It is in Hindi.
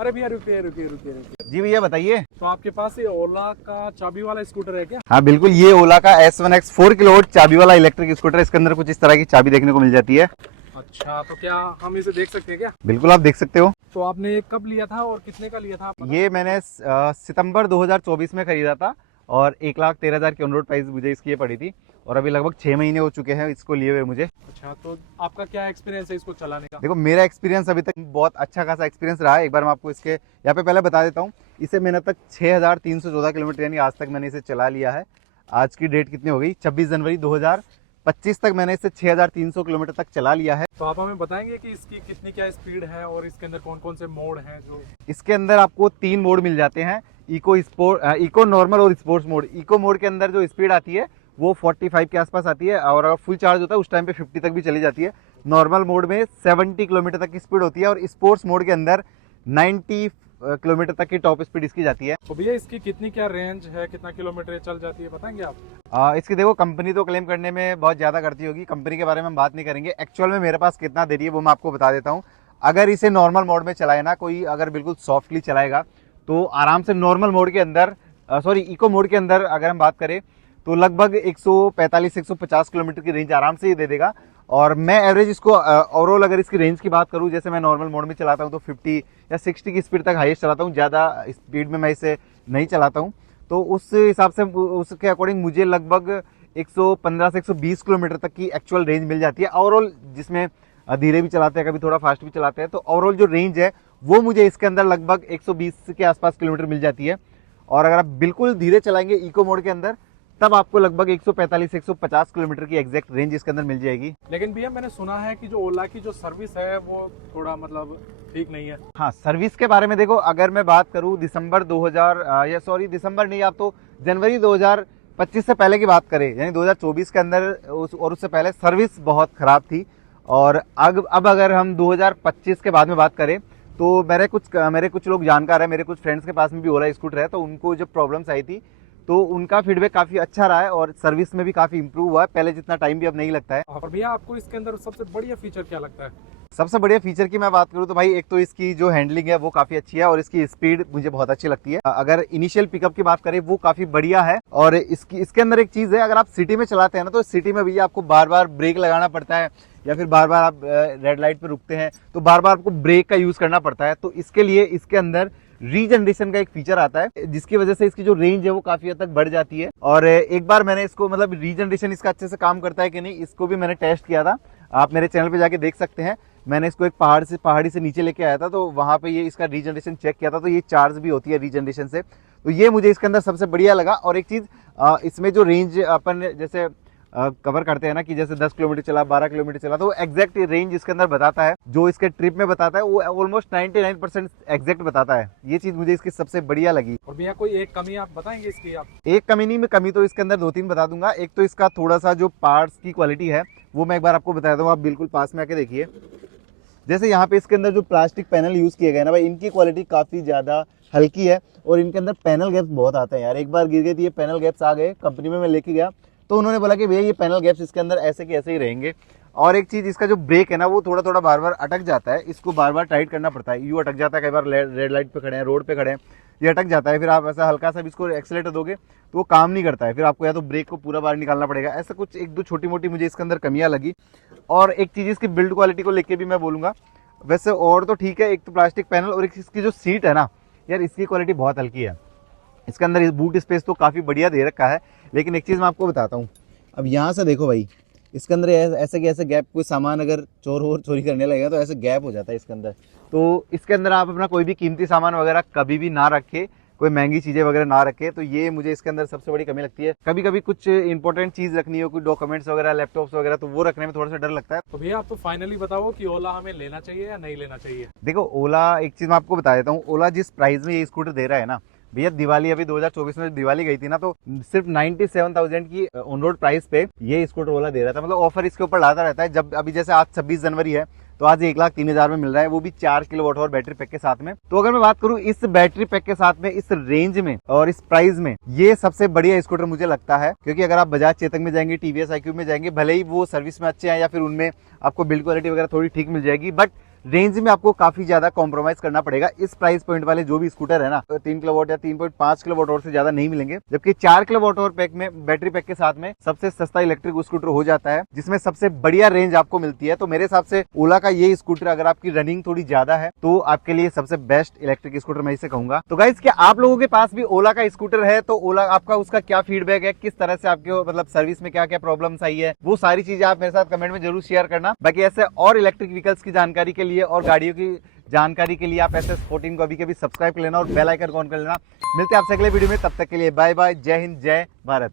अरे भैया रुकिए रुकिए रुकिए रुकिए। जी भैया बताइए। तो आपके पास ये ओला का चाबी वाला स्कूटर है क्या? हाँ बिल्कुल, ये ओला का S1X 4 किलोवाट चाबी वाला इलेक्ट्रिक स्कूटर है। इसके अंदर कुछ इस तरह की चाबी देखने को मिल जाती है। अच्छा, तो क्या हम इसे देख सकते हैं क्या? बिल्कुल आप देख सकते हो। तो आपने ये कब लिया था और कितने का लिया था आप ये मैंने सितंबर 2024 में खरीदा था और 1,13,000 की ऑन रोड प्राइस मुझे इसकी ये पड़ी थी और अभी लगभग 6 महीने हो चुके हैं इसको लिए हुए मुझे। अच्छा, तो आपका क्या एक्सपीरियंस है इसको चलाने का? देखो मेरा एक्सपीरियंस अभी तक बहुत अच्छा खासा एक्सपीरियंस रहा है। एक बार मैं आपको इसके यहाँ पे पहले बता देता हूँ। इसे मैंने तक 6,314 किलोमीटर यानी आज तक मैंने इसे चला लिया है। आज की डेट कितनी हो गई, 26 जनवरी 2025 तक मैंने इसे 6,300 किलोमीटर तक चला लिया है। तो आप हमें बताएंगे कि इसकी कितनी क्या स्पीड है और इसके अंदर कौन कौन से मोड हैं जो? इसके अंदर आपको 3 मोड मिल जाते हैं, इको नॉर्मल और स्पोर्ट्स मोड। इको मोड के अंदर जो स्पीड आती है वो 45 के आसपास आती है और अगर फुल चार्ज होता है उस टाइम पे 50 तक भी चली जाती है। नॉर्मल मोड में 70 किलोमीटर तक की स्पीड होती है और स्पोर्ट्स मोड के अंदर 90 किलोमीटर तक की टॉप स्पीड इसकी जाती है। तो भैया इसकी कितनी क्या रेंज है, कितना किलोमीटर ये चल जाती है, बताएंगे आप? इसकी देखो कंपनी तो क्लेम करने में बहुत ज़्यादा करती होगी, कंपनी के बारे में हम बात नहीं करेंगे। एक्चुअल में मेरे पास कितना दे रही है वो मैं आपको बता देता हूँ। अगर इसे नॉर्मल मोड में चलाए ना कोई, अगर बिल्कुल सॉफ्टली चलाएगा तो आराम से नॉर्मल मोड के अंदर इको मोड के अंदर अगर हम बात करें तो लगभग 145-150 किलोमीटर की रेंज आराम से ही दे देगा। और मैं एवरेज इसको ओवरऑल अगर इसकी रेंज की बात करूं, जैसे मैं नॉर्मल मोड में चलाता हूं तो 50 या 60 की स्पीड तक हाईएस्ट चलाता हूं, ज़्यादा स्पीड में मैं इसे नहीं चलाता हूं। तो उस हिसाब से उसके अकॉर्डिंग मुझे लगभग 115 से 120 किलोमीटर तक की एक्चुअल रेंज मिल जाती है ओवरऑल, जिसमें धीरे भी चलाते हैं कभी थोड़ा फास्ट भी चलाते हैं। तो ओवरऑल जो रेंज है वो मुझे इसके अंदर लगभग 120 के आसपास किलोमीटर मिल जाती है। और अगर आप बिल्कुल धीरे चलाएंगे इको मोड के अंदर तब आपको लगभग 145 से 150 किलोमीटर की एग्जैक्ट रेंज इसके अंदर मिल जाएगी। लेकिन भैया मैंने सुना है कि जो ओला की जो सर्विस है वो थोड़ा मतलब ठीक नहीं है। हाँ, सर्विस के बारे में देखो, अगर मैं बात करूँ दिसंबर नहीं, आप तो जनवरी 2025 से पहले की बात करें यानी 2024 के अंदर और उससे पहले सर्विस बहुत ख़राब थी। और अब अगर हम 2025 के बाद में बात करें तो मेरे कुछ लोग जानकार है, मेरे कुछ फ्रेंड्स के पास में भी ओला स्कूटर है, तो उनको जब प्रॉब्लम्स आई थी तो उनका फीडबैक काफ़ी अच्छा रहा है और सर्विस में भी काफ़ी इंप्रूव हुआ है, पहले जितना टाइम भी अब नहीं लगता है। और भैया आपको इसके अंदर सबसे बढ़िया फीचर क्या लगता है? सबसे बढ़िया फीचर की मैं बात करूं तो भाई एक तो इसकी जो हैंडलिंग है वो काफ़ी अच्छी है और इसकी स्पीड मुझे बहुत अच्छी लगती है। अगर इनिशियल पिकअप की बात करें वो काफ़ी बढ़िया है। और इसके अंदर एक चीज़ है, अगर आप सिटी में चलाते हैं ना तो सिटी में भैया आपको बार बार ब्रेक लगाना पड़ता है या फिर बार बार आप रेड लाइट पे रुकते हैं तो बार बार आपको ब्रेक का यूज़ करना पड़ता है। तो इसके लिए इसके अंदर रीजनरेशन का एक फीचर आता है जिसकी वजह से इसकी जो रेंज है वो काफ़ी हद तक बढ़ जाती है। और एक बार मैंने इसको मतलब रीजनरेशन इसका अच्छे से काम करता है कि नहीं, इसको भी मैंने टेस्ट किया था, आप मेरे चैनल पे जाके देख सकते हैं। मैंने इसको एक पहाड़ी से नीचे लेके आया था तो वहाँ पे ये इसका रीजनरेशन चेक किया था, तो ये चार्ज भी होती है रीजनरेशन से। तो ये मुझे इसके अंदर सबसे बढ़िया लगा। और एक चीज़ इसमें जो रेंज अपन जैसे कवर करते हैं ना कि जैसे 10 किलोमीटर चला, 12 किलोमीटर चला, तो एग्जैक्ट रेंज इसके अंदर बताता है, जो इसके ट्रिप में बताता है वो ऑलमोस्ट 99% एग्जैक्ट बताता है। ये चीज़ मुझे इसकी सबसे बढ़िया लगी। और भैया कोई एक कमी आप बताएंगे इसकी? आप एक कमी नहीं, मैं कमी तो इसके अंदर 2-3 बता दूंगा। एक तो इसका थोड़ा सा जो पार्ट्स की क्वालिटी है वो मैं एक बार आपको बता दूँ, आप बिल्कुल पास में आके देखिए। जैसे यहाँ पे इसके अंदर जो प्लास्टिक पैनल यूज़ किए गए ना भाई, इनकी क्वालिटी काफ़ी ज़्यादा हल्की है और इनके अंदर पैनल गैप्स बहुत आते हैं यार। एक बार गिर गए तो ये पैनल गैप्स आ गए, कंपनी में मैं लेके गया तो उन्होंने बोला कि भैया ये पैनल गैप्स इसके अंदर ऐसे के ऐसे ही रहेंगे। और एक चीज़, इसका जो ब्रेक है ना वो थोड़ा थोड़ा बार बार अटक जाता है, इसको बार बार टाइट करना पड़ता है। यूँ अटक जाता है, कई बार रेड लाइट पे खड़े हैं, रोड पे खड़े हैं, ये अटक जाता है। फिर आप ऐसा हल्का सा भी इसको एक्सीलेटर दोगे तो वो काम नहीं करता है, फिर आपको या तो ब्रेक को पूरा बाहर निकालना पड़ेगा। ऐसा कुछ एक दो छोटी मोटी मुझे इसके अंदर कमियाँ लगी। और एक चीज़ इसकी बिल्ड क्वालिटी को लेके भी मैं बोलूँगा, वैसे और तो ठीक है, एक तो प्लास्टिक पैनल और एक इसकी जो सीट है ना यार, इसकी क्वालिटी बहुत हल्की है। इसके अंदर इस बूट स्पेस तो काफ़ी बढ़िया दे रखा है। लेकिन एक चीज़ मैं आपको बताता हूँ, अब यहाँ से देखो भाई, इसके अंदर ऐसे के ऐसे गैप, कोई सामान अगर चोरी करने लगेगा तो ऐसे गैप हो जाता है इसके अंदर। तो इसके अंदर आप अपना कोई भी कीमती सामान वगैरह कभी भी ना रखे, कोई महंगी चीज़ें वगैरह ना रखे, तो ये मुझे इसके अंदर सबसे बड़ी कमी लगती है। कभी कभी कुछ इंपॉर्टेंट चीज़ रखनी हो, कुछ डॉक्यूमेंट्स वगैरह, लैपटॉप्स वगैरह, तो वो रखने में थोड़ा सा डर लगता है। तो भैया आप तो फाइनली बताओ कि ओला हमें लेना चाहिए या नहीं लेना चाहिए? देखो ओला, एक चीज़ मैं आपको बता देता हूँ, ओला जिस प्राइस में ये स्कूटर दे रहा है ना भैया, दिवाली अभी 2024 में दिवाली गई थी ना, तो सिर्फ 97,000 की ऑन रोड प्राइस पे ये स्कूटर ओला दे रहा था। मतलब ऑफर इसके ऊपर लाता रहता है। जब अभी जैसे आज 26 जनवरी है तो आज 1,03,000 में मिल रहा है, वो भी 4 किलोवाट और बैटरी पैक के साथ में। तो अगर मैं बात करूं इस बैटरी पैक के साथ में, इस रेंज में और इस प्राइस में, ये सबसे बढ़िया स्कूटर मुझे लगता है। क्योंकि अगर आप बजाज चेतक में जाएंगे, टीवीएस iQube में जाएंगे, भले ही वो सर्विस में अच्छे हैं या फिर उनमें आपको बिल्ड क्वालिटी वगैरह थोड़ी ठीक मिल जाएगी, बट रेंज में आपको काफी ज्यादा कॉम्प्रोमाइज करना पड़ेगा। इस प्राइस पॉइंट वाले जो भी स्कूटर है ना, 3 किलोवाट या 3.5 किलोवाट और से ज्यादा नहीं मिलेंगे, जबकि 4 किलोवाट और पैक में बैटरी पैक के साथ में सबसे सस्ता इलेक्ट्रिक स्कूटर हो जाता है, जिसमें सबसे बढ़िया रेंज आपको मिलती है। तो मेरे हिसाब से ओला का ये स्कूटर, अगर आपकी रनिंग थोड़ी ज्यादा है तो आपके लिए सबसे बेस्ट इलेक्ट्रिक स्कूटर मैं इसे कहूंगा। तो गाइस, क्या आप लोगों के पास भी ओला का स्कूटर है? तो ओला आपका उसका क्या फीडबैक है, किस तरह से आपके मतलब सर्विस में क्या क्या प्रॉब्लम्स आई है, वो सारी चीजें आप मेरे साथ कमेंट में जरूर शेयर करना। बाकी ऐसे और इलेक्ट्रिक व्हीकल्स की जानकारी के लिए और गाड़ियों की जानकारी के लिए आप SS14 को अभी के भी सब्सक्राइब कर लेना और बेल आइकन ऑन कर लेना। मिलते हैं आपसे अगले वीडियो में, तब तक के लिए बाय बाय, जय हिंद, जय भारत।